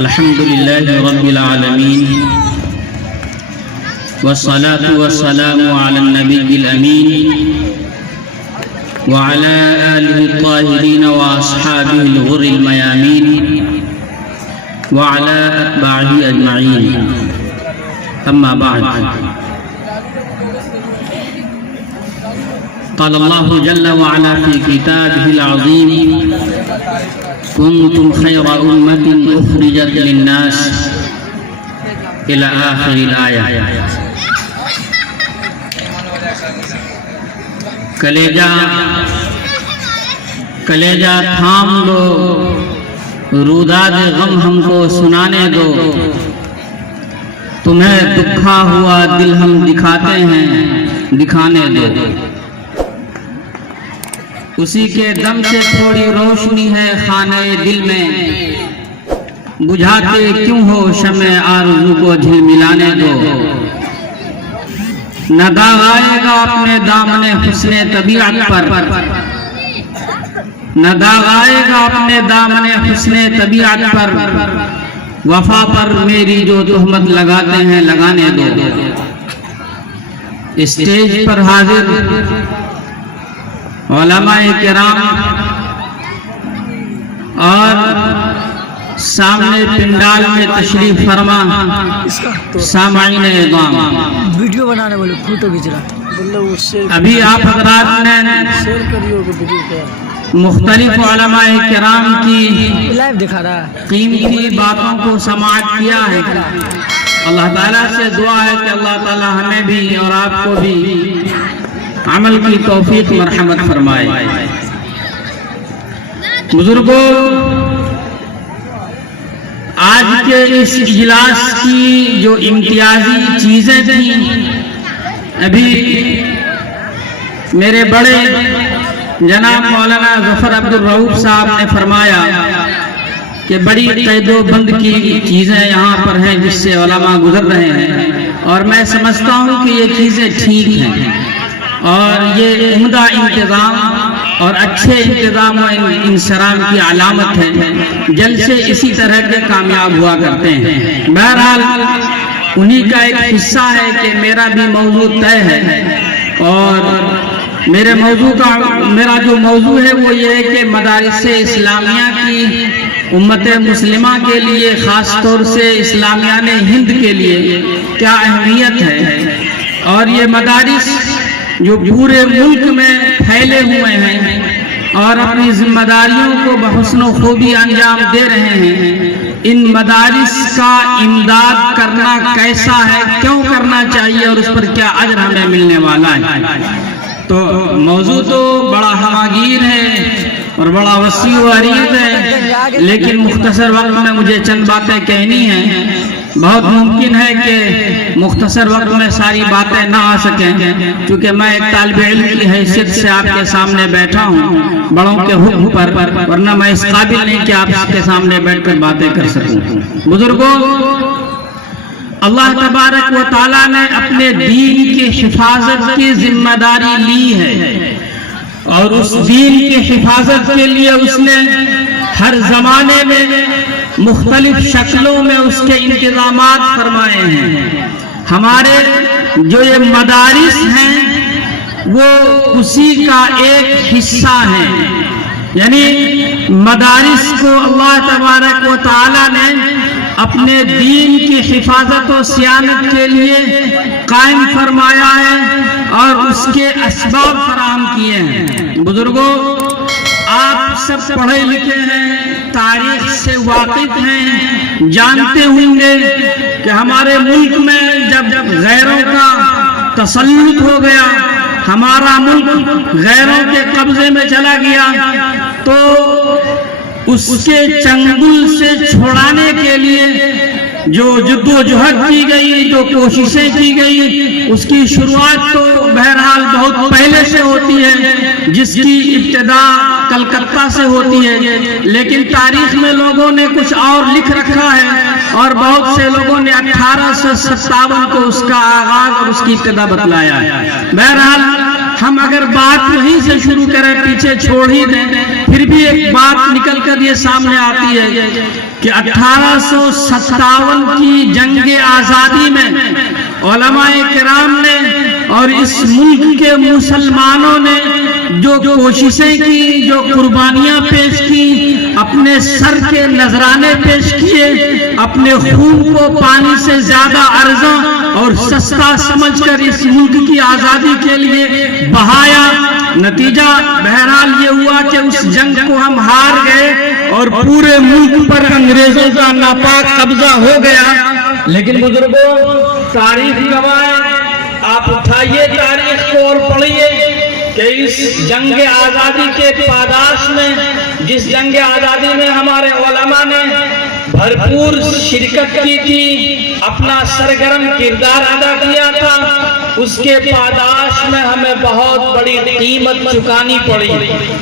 الحمد لله رب العالمين والصلاة والسلام على النبي الأمين وعلى آله الطاهرين وأصحابه الغر الميامين وعلى أتباعه أجمعين. أما بعد، قال الله جل وعلا في كتابه العظيم: كنتم خير أمة أخرجت للناس إلى آخر الآية. کلیجہ تھام دو، روداد غم ہم کو سنانے دو، تمہیں دکھا ہوا دل ہم دکھاتے ہیں، دکھانے دو. اسی کے دم سے تھوڑی روشنی ہے خانے دل میں، بجھاتے کیوں ہو شمع آرزو کو جھلملانے دو. نہ داغ آئے گا اپنے دامن حسن طبیعت پر، نہ داغ آئے گا اپنے دامن حسن طبیعت پر، وفا پر میری جو تہمت لگاتے ہیں لگانے دو. اسٹیج پر حاضر علماء کرام اور سامنے پنڈال میں تشریف فرما سامعین اعظام، ویڈیو بنانے والے فوٹو کھینچ رہا. ابھی آپ حضرات نے مختلف علماء کرام کی لائیو دکھا رہا ہے، قیمتی باتوں کو سماعت کیا ہے. اللہ تعالیٰ سے دعا ہے کہ اللہ تعالیٰ ہمیں بھی اور آپ کو بھی عمل کی توفیق مرحمت فرمائے. بزرگوں، آج کے اس اجلاس کی جو امتیازی چیزیں تھیں، ابھی میرے بڑے جناب مولانا ظفر عبد الرؤوف صاحب نے فرمایا کہ بڑی قید و بند کی چیزیں یہاں پر ہیں جس سے علماء گزر رہے ہیں، اور میں سمجھتا ہوں کہ یہ چیزیں ٹھیک ہیں اور یہ عمدہ انتظام اور اچھے انتظام و انصرام کی علامت ہے. جلسے اسی طرح کے کامیاب ہوا کرتے ہیں. بہرحال انہی کا ایک حصہ ہے کہ میرا بھی موضوع طے ہے، اور میرا جو موضوع ہے وہ یہ ہے کہ مدارس اسلامیہ کی امت مسلمہ کے لیے، خاص طور سے اسلامیہ نے ہند کے لیے کیا اہمیت ہے، اور یہ مدارس جو پورے ملک میں پھیلے ہوئے ہیں اور اپنی ذمہ داریوں کو بحسن و خوبی انجام دے رہے ہیں، ان مدارس کا امداد کرنا کیسا ہے، کیوں کرنا چاہیے، اور اس پر کیا اجر ہمیں ملنے والا ہے. تو موضوع تو بڑا ہماگیر ہے اور بڑا وسیع و عریض ہے، لیکن مختصر وقت میں مجھے چند باتیں کہنی ہیں. بہت ممکن ہے کہ مختصر وقت میں ساری باتیں نہ آ سکیں، کیونکہ میں ایک طالب علم کی حیثیت سے آپ کے سامنے بیٹھا ہوں بڑوں کے حکم پر، ورنہ میں اس قابل نہیں کہ آپ کے سامنے بیٹھ کر باتیں کر سکوں. بزرگوں، اللہ تبارک و تعالیٰ نے اپنے دین کی حفاظت کی ذمہ داری لی ہے، اور اس دین کی حفاظت کے لیے اس نے ہر زمانے میں مختلف شکلوں میں اس کے انتظامات فرمائے ہیں. ہمارے جو یہ مدارس ہیں وہ اسی کا ایک حصہ ہیں. یعنی مدارس کو اللہ تبارک و تعالیٰ نے اپنے دین کی حفاظت و صیانت کے لیے قائم فرمایا ہے اور اس کے اسباب فراہم کیے ہیں. بزرگوں، آپ سب پڑھے لکھے ہیں، تاریخ سے واقف ہیں، جانتے ہوں گے کہ ہمارے ملک میں جب غیروں کا تسلط ہو گیا، ہمارا ملک غیروں کے قبضے میں چلا گیا، تو اس کے چنگل سے چھڑانے کے لیے جو جدوجہد کی گئی، جو کوششیں کی گئی، اس کی شروعات تو بہرحال بہت پہلے سے ہوتی ہے، جس کی ابتدا کلکتہ سے ہوتی ہے، لیکن تاریخ میں لوگوں نے کچھ اور لکھ رکھا ہے، اور بہت سے لوگوں نے 1857 کو اس کا آغاز اور اس کی ابتدا بتلایا ہے. بہرحال ہم اگر بات وہیں سے شروع کریں پیچھے چھوڑ ہی دیں پھر بھی ایک بات نکل کر یہ سامنے آتی ہے کہ 1857 کی جنگ آزادی میں علماء کرام نے اور اس ملک کے مسلمانوں نے جو کوششیں کی، جو قربانیاں پیش کی، اپنے سر کے نذرانے پیش کیے، اپنے خون کو پانی سے زیادہ ارزاں اور سستا سمجھ کر اس ملک کی آزادی کے لیے بہایا، نتیجہ بہرحال یہ ہوا کہ اس جنگ کو ہم ہار گئے اور پورے ملک پر انگریزوں کا ناپاک قبضہ ہو گیا۔ لیکن بزرگوں، تاریخ گواہ ہے، آپ اٹھائیے تاریخ کو اور پڑھیے کہ اس جنگ آزادی کے پاداش میں، جس جنگ آزادی میں ہمارے علماء نے بھرپور شرکت کی تھی، اپنا سرگرم کردار ادا کیا تھا، اس کے پاداش میں ہمیں بہت بڑی قیمت چکانی پڑی۔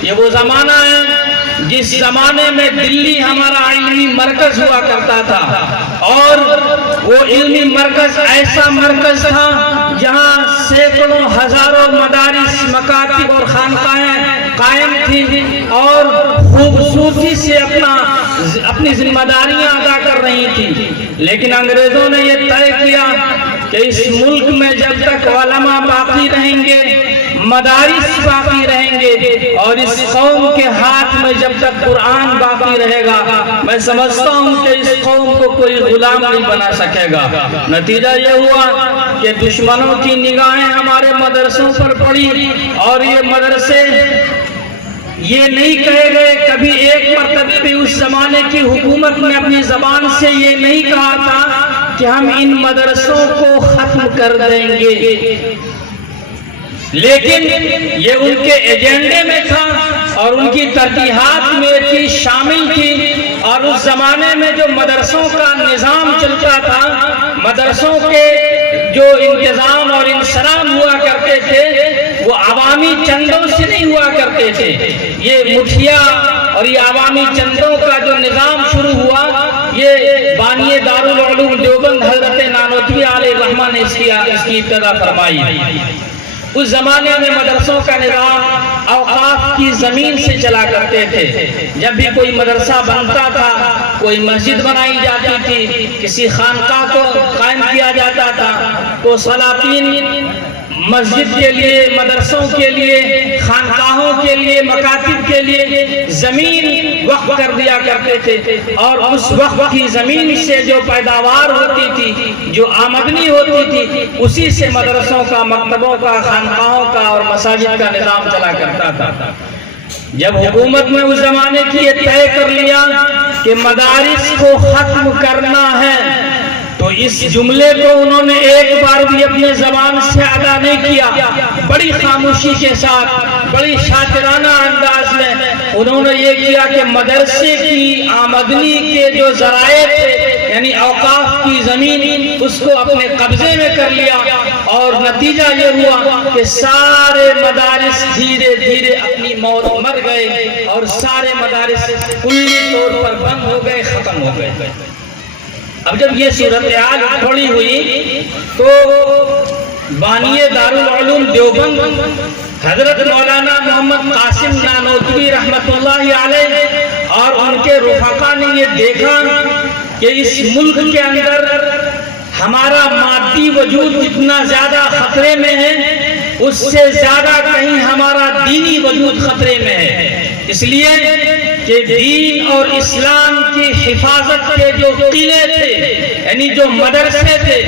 یہ وہ زمانہ ہے جس زمانے میں دلی ہمارا علمی مرکز ہوا کرتا تھا، اور وہ علمی مرکز ایسا مرکز تھا جہاں سینکڑوں ہزاروں مدارس، مکاتب اور خانقاہیں قائم تھی اور خوبصورتی سے اپنی ذمہ داریاں ادا کر رہی تھی۔ لیکن انگریزوں نے یہ طے کیا کہ اس ملک میں جب تک علماء باقی رہیں گے، مدارس باقی رہیں گے، اور اس قوم کے ہاتھ میں جب تک قرآن باقی رہے گا، میں سمجھتا ہوں کہ اس قوم کو کوئی غلام نہیں بنا سکے گا۔ نتیجہ یہ ہوا کہ دشمنوں کی نگاہیں ہمارے مدرسوں پر پڑی، اور یہ مدرسے یہ نہیں کہے گئے کبھی ایک مرتبہ بھی اس زمانے کی حکومت نے اپنی زبان سے یہ نہیں کہا تھا کہ ہم ان مدرسوں کو ختم کر دیں گے، لیکن یہ ان کے ایجنڈے میں تھا اور ان کی ترجیحات میں تھی، شامل تھی۔ اور اس زمانے میں جو مدرسوں کا نظام چلتا تھا، مدرسوں کے جو انتظام اور انصرام ہوا کرتے تھے، وہ عوامی چندوں سے نہیں ہوا کرتے تھے۔ یہ مٹھیا اور یہ عوامی چندوں کا جو نظام شروع ہوا، یہ بانی دارالعلوم دیوبند حضرت نانوتوی علیہ الرحمہ نے اس کی ابتدا فرمائی۔ اس زمانے میں مدرسوں کا نظام اوقاف کی زمین سے چلا کرتے تھے۔ جب بھی کوئی مدرسہ بنتا تھا، کوئی مسجد بنائی جاتی تھی، کسی خانقاہ کو قائم کیا جاتا تھا، تو سلاطین مسجد کے لیے، مدرسوں کے لیے، خانقاہوں کے لیے، مکاتب کے لیے زمین وقف کر دیا کرتے تھے، اور اس وقف کی زمین سے جو پیداوار ہوتی تھی، جو آمدنی ہوتی تھی، اسی سے مدرسوں کا، مکتبوں کا، خانقاہوں کا اور مساجد کا نظام چلا کرتا تھا۔ جب حکومت نے اس زمانے کی یہ طے کر لیا کہ مدارس کو ختم کرنا ہے، تو اس جملے کو انہوں نے ایک بار بھی اپنے زبان سے ادا نہیں کیا۔ بڑی خاموشی کے ساتھ، بڑی شاطرانہ انداز میں انہوں نے یہ کیا کہ مدرسے کی آمدنی کے جو ذرائع تھے، یعنی اوقاف کی زمین، اس کو اپنے قبضے میں کر لیا، اور نتیجہ یہ ہوا کہ سارے مدارس دھیرے دھیرے اپنی موت مر گئے، اور سارے مدارس کلی طور پر بند ہو گئے، ختم ہو گئے۔ اب جب یہ صورتحال کھڑی ہوئی تو بانی دارالعلوم دیوبند حضرت مولانا محمد قاسم نانوتوی رحمت اللہ علیہ اور ان کے رفقا نے یہ دیکھا کہ اس ملک کے اندر ہمارا مادی وجود جتنا زیادہ خطرے میں ہے، اس سے زیادہ کہیں ہمارا دینی وجود خطرے میں ہے۔ اس لیے کہ دین اور اسلام کی حفاظت کے جو قلعے تھے، یعنی جو مدرسے تھے،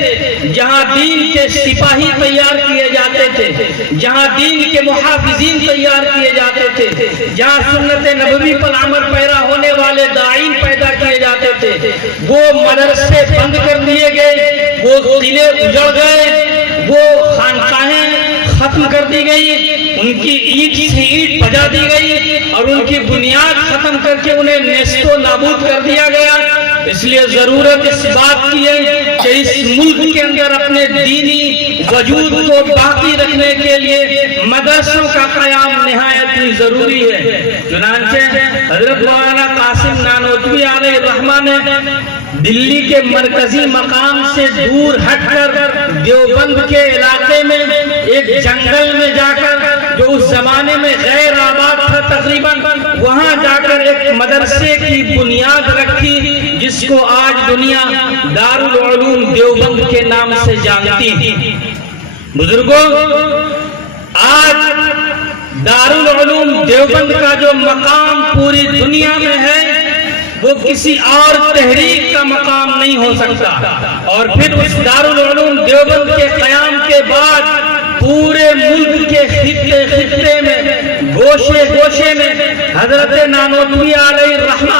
جہاں دین کے سپاہی تیار کیے جاتے تھے، جہاں دین کے محافظین تیار کیے جاتے تھے، جہاں سنت نبوی پر عمل پیرا ہونے والے داعین پیدا کیے جاتے تھے، وہ مدرسے بند کر دیے گئے، وہ قلعے اجڑ گئے، وہ خانقاہیں ختم کر دی گئی، ان کی اینٹ سے اینٹ بجا دی گئی، اور ان کی بنیاد ختم کر کے انہیں نیست و نابود کر دیا گیا۔ اس لیے ضرورت اس بات کی ہے کہ اس ملک کے اندر اپنے دینی وجود کو باقی رکھنے کے لیے مدرسوں کا قیام نہایت ہی ضروری ہے۔ چنانچہ حضرت مولانا قاسم نانوتوی علیہ الرحمہ نے دلی کے مرکزی مقام سے دور ہٹ کر دیوبند کے علاقے میں ایک جنگل میں جا کر جو اس زمانے میں غیر آباد تھا تقریباً، وہاں جا کر ایک مدرسے کی بنیاد رکھی جس کو آج دنیا دارالعلوم دیوبند کے نام سے جانتی ہے۔ بزرگوں، آج دارالعلوم دیوبند کا جو مقام پوری دنیا میں ہے وہ کسی اور تحریک کا مقام نہیں ہو سکتا، اور پھر اس دارالعلوم دیوبند کے قیام کے بعد پورے ملک کے خطے خطے میں گوشے گوشے میں حضرت نانوتوی علیہ الرحمہ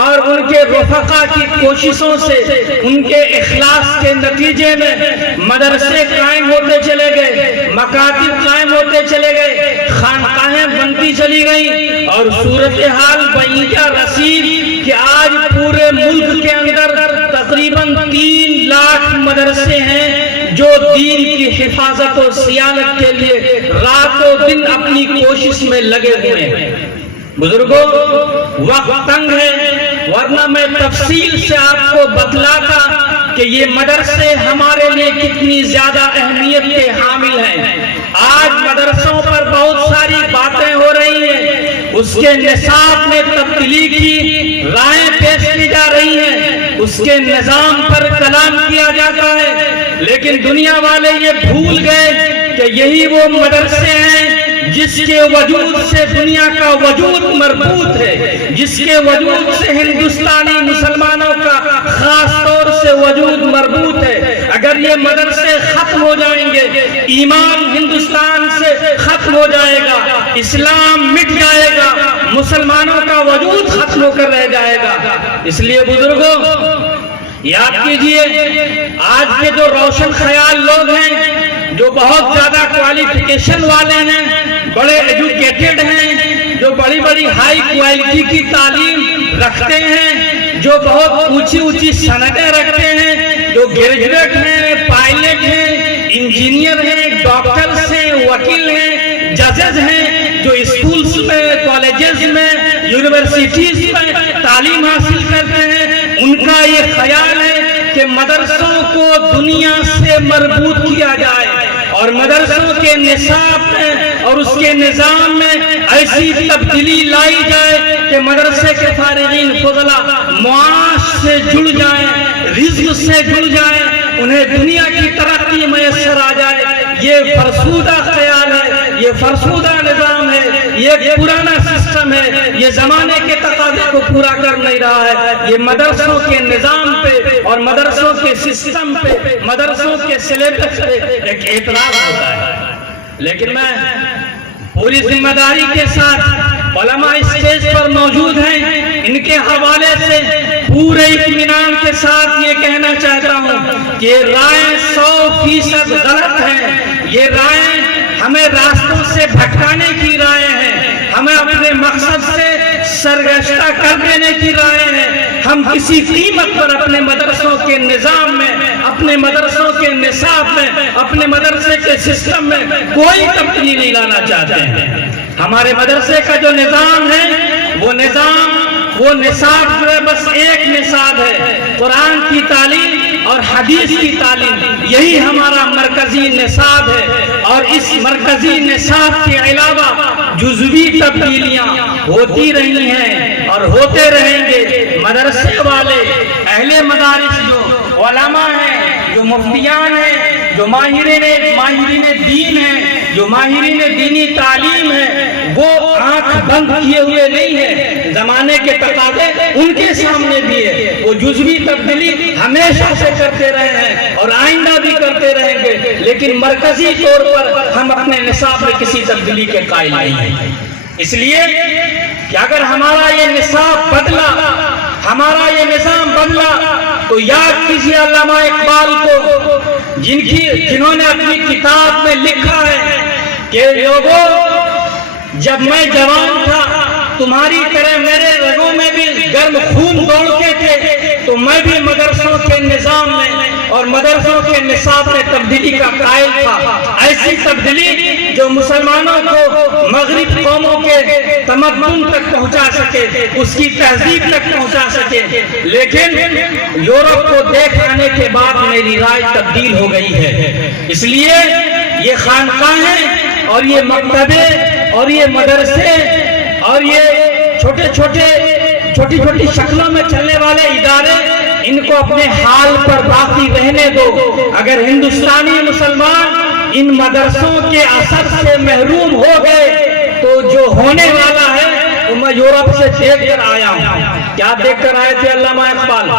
اور ان کے رفقا کی کوششوں سے، ان کے اخلاص کے نتیجے میں مدرسے قائم ہوتے چلے گئے، مکاتب قائم ہوتے چلے گئے، خانقاہیں بنتی چلی گئیں، اور صورتحال بعیدہ رسید کہ آج پورے ملک کے اندر تقریباً 3 لاکھ مدرسے ہیں جو دین کی حفاظت و صیانت کے لیے رات و دن اپنی کوشش میں لگے ہوئے ہیں۔ بزرگوں، وقت تنگ ہے، ورنہ میں تفصیل سے آپ کو بتلاتا کہ یہ مدرسے ہمارے لیے کتنی زیادہ اہمیت کے حامل ہیں۔ آج مدرسوں پر بہت ساری باتیں ہو رہی ہیں، اس کے نصاب میں تبدیلی کی رائیں پیش کی جا رہی ہیں، اس کے نظام پر کلام کیا جاتا ہے، لیکن دنیا والے یہ بھول گئے کہ یہی وہ مدرسے ہیں جس کے وجود سے دنیا کا وجود مربوط ہے، جس کے وجود سے ہندوستانی مسلمانوں کا خاص طور سے وجود مربوط ہے۔ اگر یہ مدرسے ختم ہو جائیں گے، ایمان ہندوستان سے ختم ہو جائے گا، اسلام مٹ جائے گا، مسلمانوں کا وجود ختم ہو کر رہ جائے گا۔ اس لیے بزرگوں، یاد کیجئے، آج کے جو روشن خیال لوگ ہیں، جو بہت زیادہ کوالیفیکیشن والے ہیں، بڑے ایجوکیٹڈ ہیں، جو بڑی بڑی ہائی کوالٹی کی تعلیم رکھتے ہیں، جو بہت اونچی اونچی سندیں رکھتے ہیں، جو گریجویٹ ہیں، پائلٹ ہیں، انجینئر ہیں، ڈاکٹرز ہیں، وکیل ہیں، ججز ہیں، جو اسکولز میں، کالجز میں، یونیورسٹیز میں تعلیم حاصل کرتے ہیں، ان کا یہ خیال ہے کہ مدرسوں کو دنیا سے مربوط کیا جائے اور مدرسوں کے نصاب میں اور اس کے نظام میں ایسی تبدیلی لائی جائے کہ مدرسے کے فارغین فضلا معاش سے جڑ جائیں، رزق سے جڑ جائیں، انہیں دنیا کی ترقی میسر آ جائے۔ یہ فرسودہ خیال ہے، یہ فرسودہ نظام ہے، یہ پرانا سسٹم ہے، یہ زمانے کے تقاضے کو پورا کر نہیں رہا ہے۔ یہ مدرسوں کے نظام پہ اور مدرسوں کے سسٹم پہ، مدرسوں کے سلیبس پہ ایک اعتراض ہوتا ہے۔ لیکن میں پوری ذمہ داری کے ساتھ علماء اسٹیج پر موجود ہیں، ان کے حوالے سے پورے اطمینان کے ساتھ یہ کہنا چاہتا ہوں کہ یہ رائیں 100% غلط ہیں۔ یہ رائیں ہمیں راستوں سے بھٹکانے کی رائیں ہیں، ہمیں اپنے مقصد سے سرگشتہ کر دینے کی رائیں ہیں۔ ہم کسی قیمت پر اپنے مدرسوں کے نظام میں، اپنے مدرسوں کے نصاب میں، اپنے مدرسے کے سسٹم میں کوئی تبدیلی نہیں لانا چاہتے ہیں۔ ہمارے مدرسے کا جو نظام ہے، وہ نصاب جو ہے بس ایک نصاب ہے، قرآن کی تعلیم اور حدیث کی تعلیم، یہی ہمارا مرکزی نصاب ہے، اور اس مرکزی نصاب کے علاوہ جزوی تبدیلیاں ہوتی رہی ہیں اور ہوتے رہیں گے۔ مدرسے والے، اہل مدارس جو علماء ہیں، جو مفتیان ہیں، جو ماہرین دین ہیں، جو ماہرین دینی تعلیم ہیں، وہ آنکھ بند کیے ہوئے نہیں ہیں۔ زمانے کے تقاضے ان کے سامنے بھی ہے، وہ جزوی تبدیلی ہمیشہ سے کرتے رہے ہیں اور آئندہ بھی کرتے رہیں گے، لیکن مرکزی طور پر ہم اپنے نصاب میں کسی تبدیلی کے قائل نہیں ہیں۔ اس لیے کہ اگر ہمارا یہ نصاب بدلا، ہمارا یہ نظام بدلا، تو یاد کیجیے علامہ اقبال کو، جنہوں نے اپنی کتاب میں لکھا ہے کہ لوگوں، جب میں جوان تھا تمہاری طرح میرے رگوں میں بھی گرم خون دوڑتے تھے، تو میں بھی مدرسوں کے نظام میں اور مدرسوں کے نصاب میں تبدیلی کا قائل تھا۔ ایسی تبدیلی جو مسلمانوں کو مغرب قوموں کے تمدن تک پہنچا سکے، اس کی تہذیب تک پہنچا سکے، لیکن یورپ کو دیکھ آنے کے بعد میری رائے تبدیل ہو گئی ہے۔ اس لیے یہ خانقاہیں اور یہ مکتبے اور یہ مدرسے اور یہ چھوٹی چھوٹی شکلوں میں چلنے والے ادارے، ان کو اپنے حال پر باقی رہنے دو۔ اگر ہندوستانی مسلمان ان مدرسوں کے اثر سے محروم ہو گئے تو جو ہونے والا ہے وہ میں یورپ سے دیکھ کر آیا ہوں۔ کیا دیکھ کر آئے تھے علامہ اقبال؟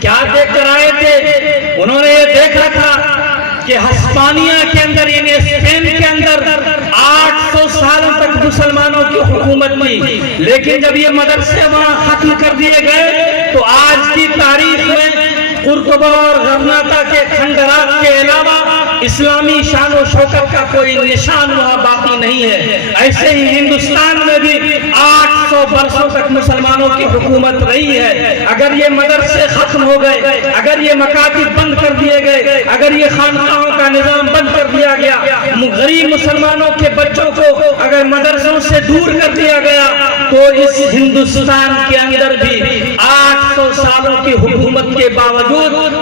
کیا دیکھ کر آئے تھے؟ انہوں نے یہ دیکھا تھا کہ ہسپانیہ کے اندر یعنی اسپین کے اندر 800 سالوں تک مسلمانوں کی حکومت تھی، لیکن جب یہ مدرسے وہاں ختم کر دیے گئے تو آج کی تاریخ میں قرطبہ اور غرناطہ کے کھنڈرات کے علاوہ اسلامی شان و شوکت کا کوئی نشان وہاں باقی نہیں ہے۔ ایسے ہی ہندوستان میں بھی 800 برسوں تک مسلمانوں کی حکومت رہی ہے۔ اگر یہ مدرسے ختم ہو گئے، اگر یہ مکاتب بند کر دیے گئے، اگر یہ خانقاہوں کا نظام بند کر دیا گیا، غریب مسلمانوں کے بچوں کو اگر مدرسوں سے دور کر دیا گیا، تو اس ہندوستان کے اندر بھی 800 سالوں کی حکومت کے باوجود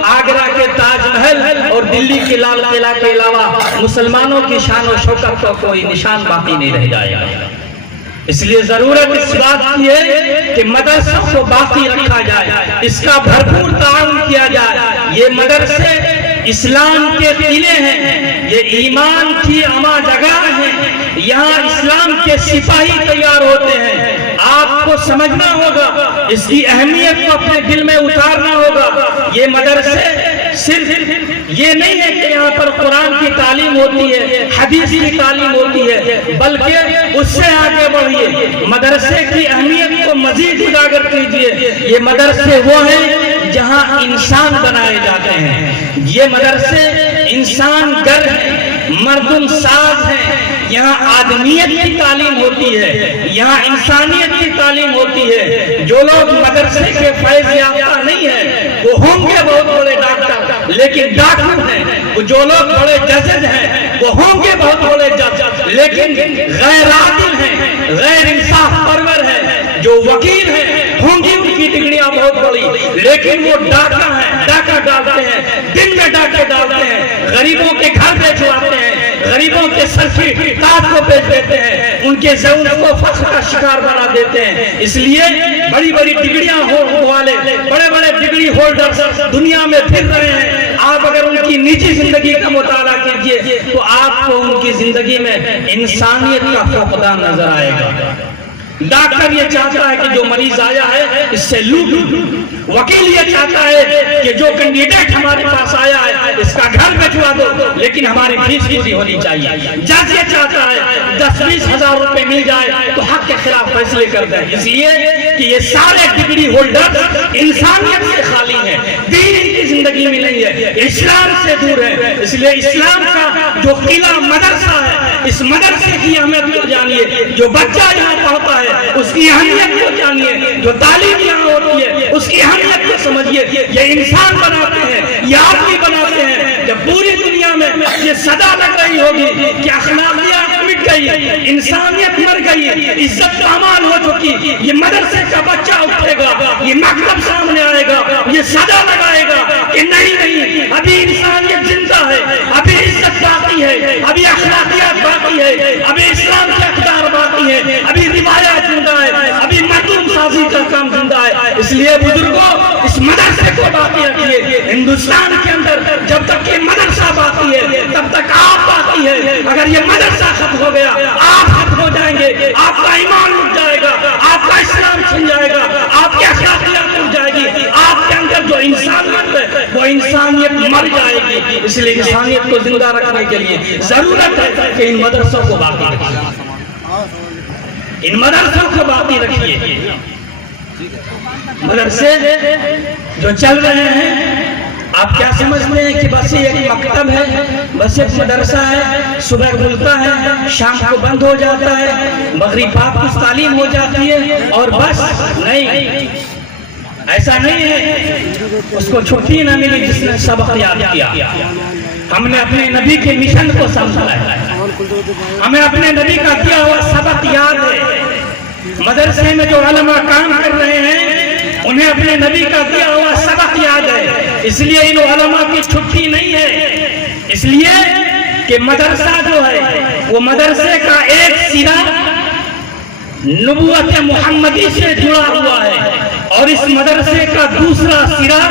آگرہ کے تاج محل اور دلی کے لال قلعہ کے علاوہ مسلمانوں کی شان و شوکت کا کوئی نشان باقی نہیں رہ جائے گا۔ اس لیے ضرورت اس بات کی ہے کہ مدرسوں کو باقی رکھا جائے، اس کا بھرپور تعاون کیا جائے۔ یہ مدرسے اسلام کے قلعے ہیں، یہ ایمان کی اما جگہ ہیں، یہاں اسلام کے سپاہی تیار ہوتے ہیں۔ آپ کو سمجھنا ہوگا، اس کی اہمیت کو اپنے دل میں اتارنا ہوگا۔ یہ مدرسے صرف یہ نہیں ہے کہ یہاں پر قرآن کی تعلیم ہوتی ہے، حدیث کی تعلیم ہوتی ہے، بلکہ اس سے آگے بڑھیے، مدرسے کی اہمیت کو مزید اجاگر کیجیے۔ یہ مدرسے وہ ہیں جہاں انسان بنائے جاتے ہیں، یہ مدرسے انسان گر ہیں، مردم ساز ہیں، یہاں آدمیت کی تعلیم ہوتی ہے، یہاں انسانیت کی تعلیم ہوتی ہے۔ جو لوگ مدرسے کے فیض یافتہ نہیں ہیں وہ ہوں گے بہت بڑے ڈاکٹر، لیکن ڈاکٹر ہیں۔ جو لوگ بڑے ججز ہیں وہ ہوں گے بہت بڑے جج، لیکن غیر عادل ہیں، غیر انصاف پرور ہیں۔ جو وکیل ہیں ہوں گی ان کی ڈگریاں بہت بڑی، لیکن وہ ڈاکہ ہیں، ڈاکہ ڈالتے ہیں، دن میں ڈاکے ڈالتے ہیں، غریبوں کے گھر بیچواتے ہیں، غریبوں کے سر کی تاج کو بیچ دیتے ہیں، ان کے ذہن کو فخر کا شکار بنا دیتے ہیں۔ اس لیے بڑی بڑی ڈگریاں والے، بڑے بڑے ڈگری ہولڈر دنیا میں پھر رہے ہیں۔ آپ اگر ان کی نجی زندگی کا مطالعہ کیجئے تو آپ کو ان کی زندگی میں انسانیت کا فقدان نظر آئے گا۔ ڈاکٹر یہ چاہتا ہے کہ جو مریض آیا ہے اس سے لوٹ، وکیل یہ چاہتا ہے کہ جو کینڈیڈیٹ ہمارے پاس آیا ہے اس کا گھر بچوا دو لیکن ہماری فیس پوری ہونی چاہیے۔ جج یہ چاہتا ہے 10-20 ہزار روپے مل جائے تو حق کے خلاف فیصلے کر دیں، اس لیے کہ یہ سارے ڈگری ہولڈر انسانیت سے خالی ہیں، دین ان کی زندگی میں نہیں ہے، اسلام سے دور ہے۔ اس لیے اسلام کا جو قلعہ مدرسہ ہے، اس مدرسے کی اہمیت کو جانیے۔ جو بچہ یہاں پڑھتا ہے اس کی اہمیت کو جانیے، جو تعلیم یہاں ہوتی ہے اس کی اہمیت کو سمجھیے۔ یہ انسان بناتے ہیں، یہ آدمی بناتے ہیں۔ جب پوری دنیا میں یہ صدا لگ رہی ہوگی کہ اخلاقیات مٹ گئی، انسانیت مر گئی، عزت پامال ہو چکی، یہ مدرسے کا بچہ اٹھے گا، یہ مکتب سامنے آئے گا، یہ صدا لگائے گا کہ نہیں، ابھی انسانیت زندہ ہے، ابھی عزت باقی ہے، ابھی اخلاقیات باقی ہے، ابھی اسلام کے اقدار باقی ہے، ابھی روایات زندہ ہے، ابھی مردم سازی کا کام زندہ ہے۔ اس لیے بزرگوں اس مدرسے کو باقی رکھیے۔ ہندوستان کے اندر جب تک یہ مدرسہ باقی ہے تب تک آپ باقی ہے۔ اگر یہ مدرسہ ختم ہو گیا آپ ختم ہو جائیں گے، آپ کا ایمان اٹھ جائے گا، آپ کا اسلام چھن جائے گا، آپ کی اخلاقیات اٹھ جائے گی، آپ کے اندر جو انسانیت ہے وہ انسانیت مر جائے گی۔ اس لیے انسانیت کو زندہ رکھنے کے لیے ضرورت ہے کہ ان مدرسوں کو باقی رکھیے، ان مدرسوں کو باقی رکھیے۔ مدرسے جو چل رہے ہیں آپ کیا سمجھتے ہیں کہ بس یہ ایک مکتب ہے، بس ایک مدرسہ ہے، صبح کھلتا ہے شام کو بند ہو جاتا ہے، مغرب بعد کچھ تعلیم ہو جاتی ہے اور بس؟ نہیں، ایسا نہیں ہے۔ اس کو چھٹی نہ ملی جس نے سبق یاد کیا۔ ہم نے اپنے نبی کے مشن کو سمجھا ہے، ہمیں اپنے نبی کا دیا ہوا سبق یاد ہے۔ مدرسے میں جو علماء کام کر رہے ہیں انہیں اپنے نبی کا دیا ہوا سبق یاد ہے، اس لیے ان علماء کی چھٹی نہیں ہے۔ اس لیے کہ مدرسہ جو ہے وہ مدرسے کا ایک سرا نبوت محمدی سے جڑا ہوا ہے اور اس مدرسے کا دوسرا سرا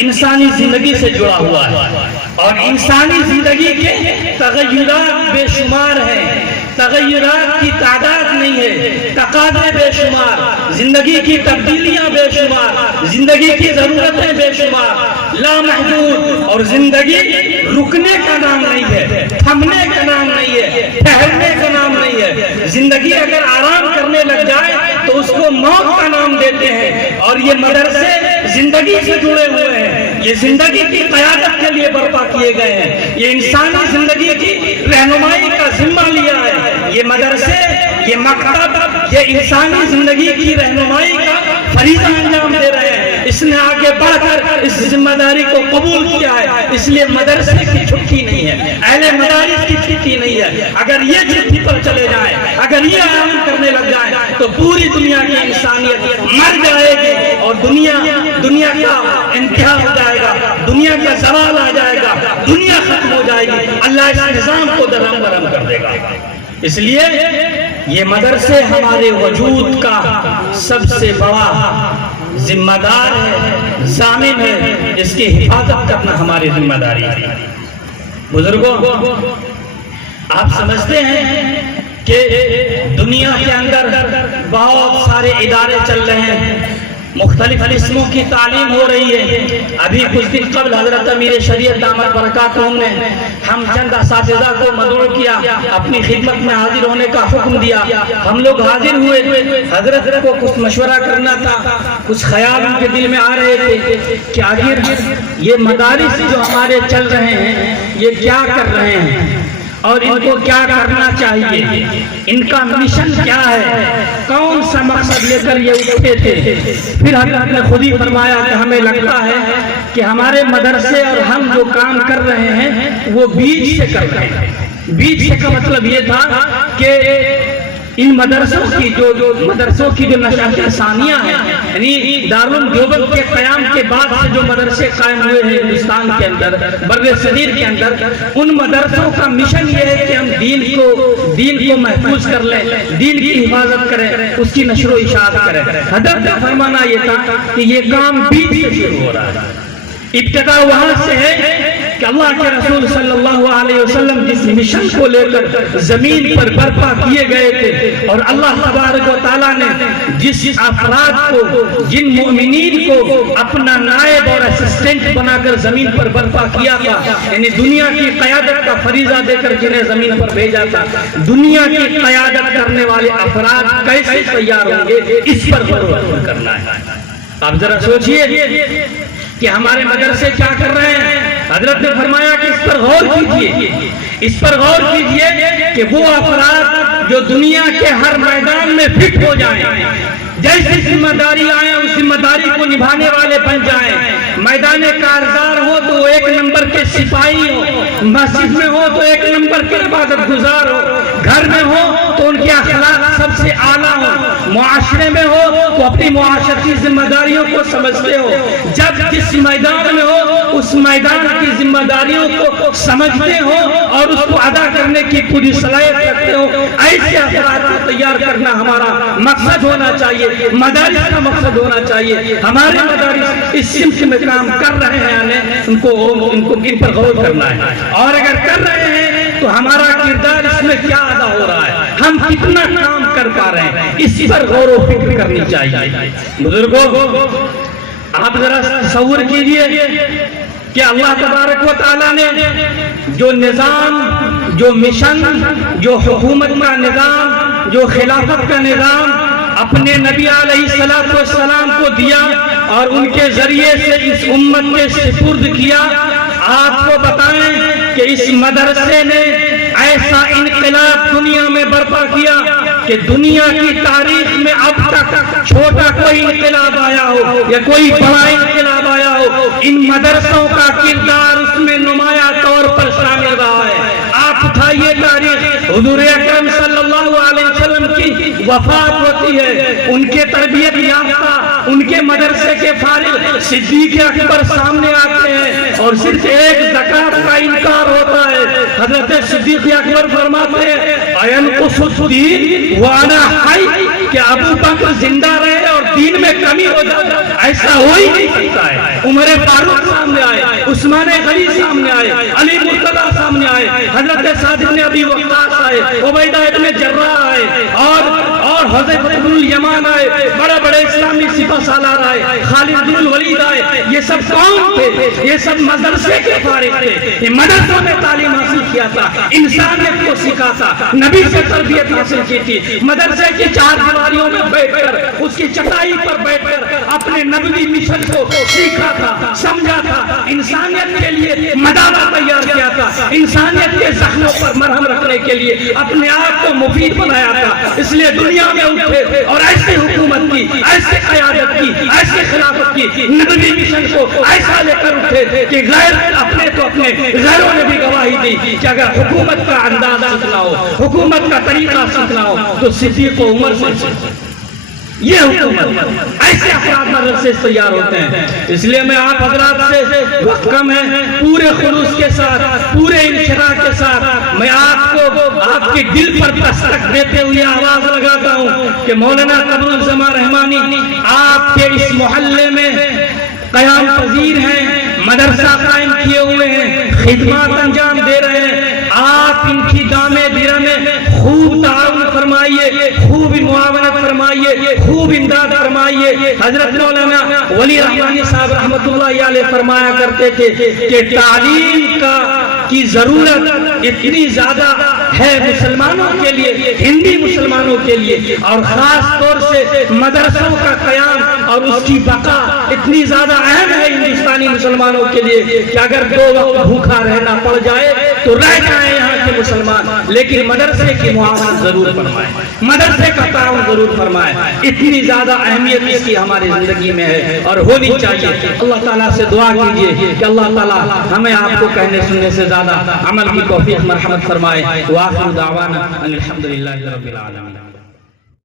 انسانی زندگی سے جڑا ہوا ہے، اور انسانی زندگی کے تغیرات بے شمار ہیں، تغیرات کی تعداد نہیں ہے، تقاضے بے شمار، زندگی کی تبدیلیاں بے شمار، زندگی کی ضرورتیں بے شمار، لامحدود، اور زندگی رکنے کا نام نہیں ہے، تھمنے کا نام نہیں ہے، ٹھہرنے کا نام نہیں ہے۔ زندگی اگر آرام کرنے لگ جائے تو اس کو موت کا نام دیتے ہیں، اور یہ مدرسے زندگی سے جڑے ہوئے ہیں، یہ زندگی کی قیادت کے لیے برپا کیے گئے ہیں، یہ انسانی زندگی کی رہنمائی کا ذمہ لیا ہے۔ یہ مدرسے، یہ مکتب، یہ انسانی زندگی کی رہنمائی کا فریضہ انجام دے رہے ہیں۔ اس نے آگے بڑھ کر اس ذمہ داری کو قبول کیا ہے، اس لیے مدرسے کی چھٹی نہیں ہے، اہل مدارس کی چھٹی نہیں ہے۔ اگر یہ چھٹی پر چلے جائیں، اگر یہ آرام کرنے لگ جائیں تو پوری دنیا کی انسانیت مر جائے گی، اور دنیا کا انتہا ہو جائے گا، دنیا کا زوال آ جائے گا، دنیا ختم ہو جائے گی، اللہ اس نظام کو درہم برہم کر دے گا۔ اس لیے یہ مدرسے ہمارے وجود کا سب سے بڑا ذمہ دار ہے، ضامن ہے، اس کی حفاظت کرنا ہماری ذمہ داری ہے۔ بزرگوں، آپ سمجھتے ہیں کہ دنیا کے اندر بہت سارے ادارے چل رہے ہیں، مختلف قسموں کی تعلیم ہو رہی ہے۔ ابھی کچھ دن قبل حضرت امیر شریعت دامت برکاتہم نے ہم چند اساتذہ کو مدعو کیا، اپنی خدمت میں حاضر ہونے کا حکم دیا۔ ہم لوگ حاضر ہوئے، حضرت کو کچھ مشورہ کرنا تھا، کچھ خیال ان کے دل میں آ رہے تھے کہ آخر یہ مدارس جو ہمارے چل رہے ہیں یہ کیا کر رہے ہیں اور ان کو کیا کرنا چاہیے، ان کا مشن کیا ہے، کون سا مقصد لے کر یہ اٹھے تھے۔ پھر حضرت نے خود ہی فرمایا کہ ہمیں لگتا ہے کہ ہمارے مدرسے اور ہم جو کام کر رہے ہیں وہ بیچ سے کر رہے ہیں۔ بیچ سے کا مطلب یہ تھا کہ ان مدرسوں کی جو نشأت ثانیہ ہے، یعنی دارالعلوم دیوبند کے قیام کے بعد سے جو مدرسے قائم ہوئے ہیں ہندوستان کے اندر، بر صغیر کے اندر، ان مدرسوں کا مشن یہ ہے کہ ہم دین کو محفوظ کر لیں، دین کی حفاظت کریں، اس کی نشر و اشاعت کریں۔ حضرت کا فرمانا یہ تھا کہ یہ کام بیچ سے شروع ہو رہا ہے، ابتدا وہاں سے ہے کہ اللہ کے رسول صلی اللہ علیہ وسلم جس مشن کو لے کر زمین پر برپا کیے گئے تھے، اور اللہ تبارک و تعالیٰ نے جس افراد کو، جن مومنین کو اپنا نائب اور اسسٹنٹ بنا کر زمین پر برپا کیا تھا، یعنی دنیا کی قیادت کا فریضہ دے کر جنہیں زمین پر بھیجا تھا، دنیا کی قیادت کرنے والے افراد کیسے تیار ہوں گے، اس پر غور و فکر کرنا ہے۔ آپ ذرا سوچئے کہ ہمارے مدرسے کیا کر رہے ہیں۔ حضرت نے فرمایا کہ اس پر غور کیجئے، اس پر غور کیجئے کہ وہ افراد جو دنیا کے ہر میدان میں فٹ ہو جائیں، جیسی ذمہ داری آئے اس ذمہ داری کو نبھانے والے بن جائیں۔ میدان کارزار ہو تو وہ ایک نمبر کے سپاہی ہو، مسجد میں ہو تو ایک نمبر کے عبادت گزار ہو، گھر میں ہو تو ان کے اخلاق سب سے اعلیٰ ہو، معاشرے میں ہو تو اپنی معاشرتی ذمہ داریوں کو سمجھتے ہو، جب جس میدان میں ہو اس میدان کی ذمہ داریوں کو سمجھتے ہو اور اس کو ادا کرنے کی پوری صلاحیت رکھتے ہو، ایسے افراد کو تیار کرنا ہمارا مقصد ہونا چاہیے، مدارس کا مقصد ہونا چاہیے۔ ہمارے مدارس اس سمت میں کام کر رہے ہیں، ان پر غور کرنا ہے، اور اگر کر رہے ہیں تو ہمارا کردار اس میں کیا ادا ہو رہا ہے، ہم کتنا کام کر پا رہے ہیں، اس پر غور و فکر کرنی چاہیے۔ بزرگوں، آپ ذرا تصور کیجئے کہ اللہ تبارک و تعالیٰ نے جو نظام، جو مشن، جو حکومت کا نظام، جو خلافت کا نظام اپنے نبی علیہ السلام کو دیا اور ان کے ذریعے سے اس امت کے سپرد کیا، آپ کو بتائیں کہ اس مدرسے نے ایسا انقلاب دنیا میں برپا کیا کہ دنیا کی تاریخ میں اب تک چھوٹا کوئی انقلاب آیا ہو یا کوئی بڑا انقلاب آیا ہو، ان مدرسوں کا کردار اس میں نمایاں طور پر شامل رہا ہے۔ آپ اٹھائیے تاریخ، حضور اکرم صلی اللہ علیہ وسلم کی وفات ہوتی ہے، ان کے تربیت یافتہ، ان کے مدرسے کے فارغ صدیق اکبر سامنے آتے ہیں اور صرف ایک زکوٰۃ کا انکار ہوتا ہے۔ حضرت صدیق اکبر فرماتے ہیں اَيَنْقُصُ الدِّينُ وَأَنَا حَيٌّ کہ ابو بکر زندہ رہے اور دین میں کمی ہو جائے، ایسا ہو ہی نہیں سکتا ہے۔ عمر فاروق سامنے آئے، عثمان غنی سامنے آئے، علی مرتضیٰ سامنے آئے، حضرت سعد بن ابی وقاص آئے، عبیدہ ابن جراح آئے، اور حذیفہ بن الیمان آئے، بڑے بڑے اسلامی سپہ سالار آئے، خالد بن الولید آئے۔ یہ سب کون تھے؟ یہ سب مدرسے کے فارغ تھے، یہ مدرسوں میں تعلیم حاصل کیا تھا، انسانیت کو سیکھا تھا، نبی سے تربیت حاصل کی تھی، مدرسے کی چار دیواریوں میں بیٹھ کر، اس کی چٹائی پر بیٹھ کر اپنے نبوی مشن کو سیکھا تھا، سمجھا تھا، انسانیت کے لیے مداوا تیار کیا تھا، انسانیت کے زخموں پر مرہم رکھنے کے لیے اپنے آپ کو مفید بنایا تھا۔ اس لیے دنیا میں اٹھے اور ایسی حکومت کی، ایسی قیادت کی، ایسی خلافت کی، نبوی مشن کو ایسا لے کر اٹھے کہ غیر اپنے تو اپنے غیروں نے بھی گواہی دی کہ اگر حکومت کا انداز سیکھنا ہو، حکومت کا طریقہ سیکھنا ہو تو صدیق و عمر سے سیکھو۔ یہ حکومت ایسے افراد مدرسے سے تیار ہوتے ہیں۔ اس لیے میں آپ حضرات سے وقت کم ہے، پورے خلوص کے ساتھ، پورے انشراح کے ساتھ میں آپ کو آپ کے دل پر دستک دیتے ہوئے آواز لگاتا ہوں کہ مولانا قمر الزمان رحمانی آپ کے اس محلے میں قیام پذیر ہیں، مدرسہ قائم کیے ہوئے ہیں، خدمات انجام دے رہے ہیں۔ آپ ان کی دامے دیرہ میں خوب تعاون فرمائیے، خوب معاونت فرمائیے، خوب امداد فرمائیے۔ حضرت مولانا ولی رحمانی صاحب رحمت اللہ علیہ فرمایا کرتے تھے کہ تعلیم کی ضرورت اتنی زیادہ ہے مسلمانوں کے لیے، ہندی مسلمانوں کے لیے، اور خاص طور سے مدرسوں کا قیام اور اس کی بقا اتنی زیادہ اہم ہے ہندوستانی مسلمانوں کے لیے کہ اگر 2 وقت بھوکا رہنا پڑ جائے تو رہ جائیں یہاں کے مسلمان، لیکن مدرسے کی معاونت ضرور فرمائیں، مدرسے کا تعاون ضرور فرمائیں۔ اتنی زیادہ اہمیت اس کی ہماری زندگی میں ہے اور ہونی چاہیے۔ اللہ تعالیٰ سے دعا کیجئے کہ اللہ تعالیٰ ہمیں آپ کو کہنے سننے سے زیادہ عمل کی توفیق مرحمت فرمائے۔ وآخر دعوانا ان الحمدللہ رب العالمین۔